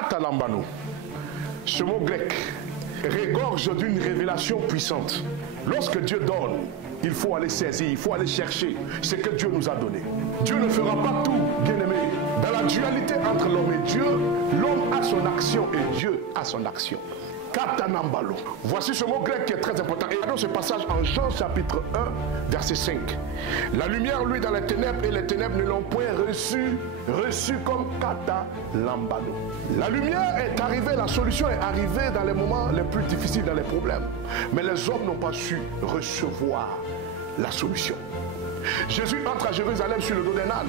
Katalambano. Ce mot grec regorge d'une révélation puissante. Lorsque Dieu donne, il faut aller saisir, il faut aller chercher ce que Dieu nous a donné. Dieu ne fera pas tout, bien-aimé. Dans la dualité entre l'homme et Dieu, l'homme a son action et Dieu a son action. Katanambalo. Voici ce mot grec qui est très important. Et dans ce passage en Jean chapitre 1, verset 5. La lumière, lui, dans les ténèbres, et les ténèbres ne l'ont point reçu comme Katalambalo. La lumière est arrivée, la solution est arrivée dans les moments les plus difficiles, dans les problèmes. Mais les hommes n'ont pas su recevoir la solution. Jésus entre à Jérusalem sur le dos d'un âne.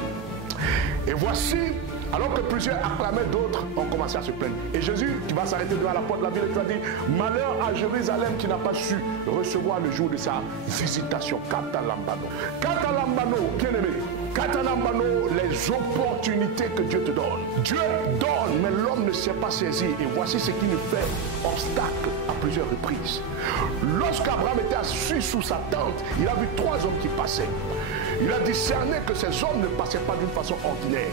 Et voici, alors que plusieurs acclamaient, d'autres ont commencé à se plaindre. Et Jésus, qui va s'arrêter devant la porte de la ville, qui va dire: malheur à Jérusalem qui n'a pas su recevoir le jour de sa visitation. Katalambano. Katalambano, bien-aimé. Katalambano, les opportunités que Dieu te donne. Dieu donne, mais l'homme ne sait pas saisir. Et voici ce qui nous fait obstacle à plusieurs reprises. Lorsqu'Abraham était assis sous sa tente, il a vu 3 hommes qui passaient. Il a discerné que ces hommes ne passaient pas d'une façon ordinaire.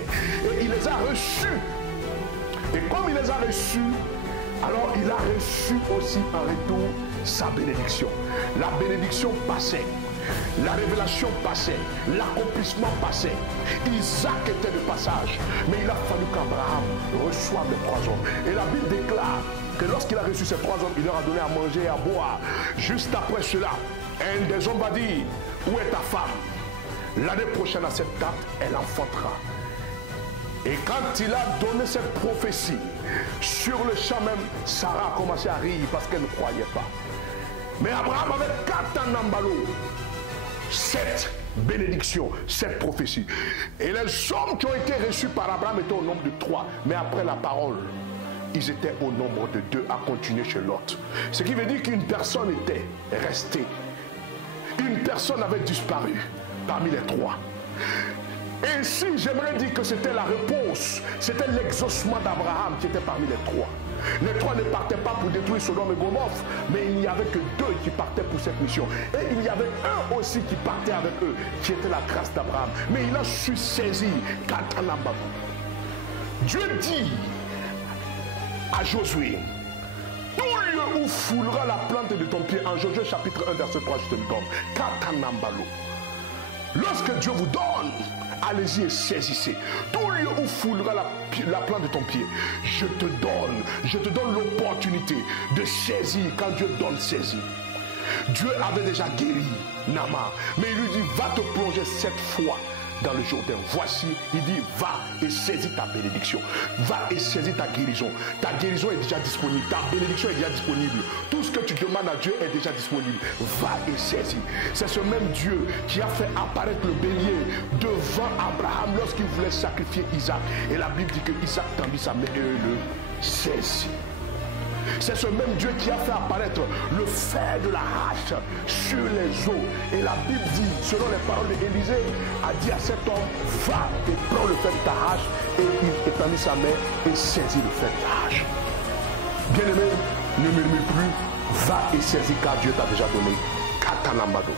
Et il les a reçus. Et comme il les a reçus, alors il a reçu aussi en retour sa bénédiction. La bénédiction passait. La révélation passait. L'accomplissement passait. Isaac était de passage. Mais il a fallu qu'Abraham reçoive les 3 hommes. Et la Bible déclare que lorsqu'il a reçu ces 3 hommes, il leur a donné à manger et à boire. Juste après cela, un des hommes va dire: où est ta femme? L'année prochaine à cette date, elle enfantera. Et quand il a donné cette prophétie, sur le champ même, Sarah a commencé à rire parce qu'elle ne croyait pas. Mais Abraham avait Katanambalo, cette bénédiction, cette prophétie. Et les hommes qui ont été reçus par Abraham étaient au nombre de 3. Mais après la parole, ils étaient au nombre de 2 à continuer chez l'autre. Ce qui veut dire qu'une personne était restée. Une personne avait disparu parmi les 3. Et si j'aimerais dire que c'était la réponse, c'était l'exaucement d'Abraham qui était parmi les 3. Les 3 ne partaient pas pour détruire Sodome et Gomorrhe, mais il n'y avait que 2 qui partaient pour cette mission. Et il y avait un aussi qui partait avec eux, qui était la grâce d'Abraham. Mais il a su saisir Katanambalo. Dieu dit à Josué: tout lieu où foulera la plante de ton pied, en Josué chapitre 1 verset 3, je te le donne. Katanambalo. Lorsque Dieu vous donne, allez-y et saisissez. Tout lieu où foulera la plante de ton pied, je te donne l'opportunité de saisir. Quand Dieu donne, saisis. Dieu avait déjà guéri Naaman, mais il lui dit: va te plonger 7 fois dans le Jourdain. Voici, il dit: va et saisis ta bénédiction. Va et saisis ta guérison. Ta guérison est déjà disponible. Ta bénédiction est déjà disponible. Tout ce que tu demandes à Dieu est déjà disponible. Va et saisis. C'est ce même Dieu qui a fait apparaître le bélier devant Abraham lorsqu'il voulait sacrifier Isaac. Et la Bible dit que Isaac tendit sa main et le saisit. C'est ce même Dieu qui a fait apparaître le fer de la hache sur les eaux. Et la Bible dit, selon les paroles d'Élisée, a dit à cet homme: va et prends le fer de ta hache. Et il étendit sa main et saisit le fer de ta hache. Bien-aimé, ne murmure plus, va et saisis car Dieu t'a déjà donné. Katanambalo.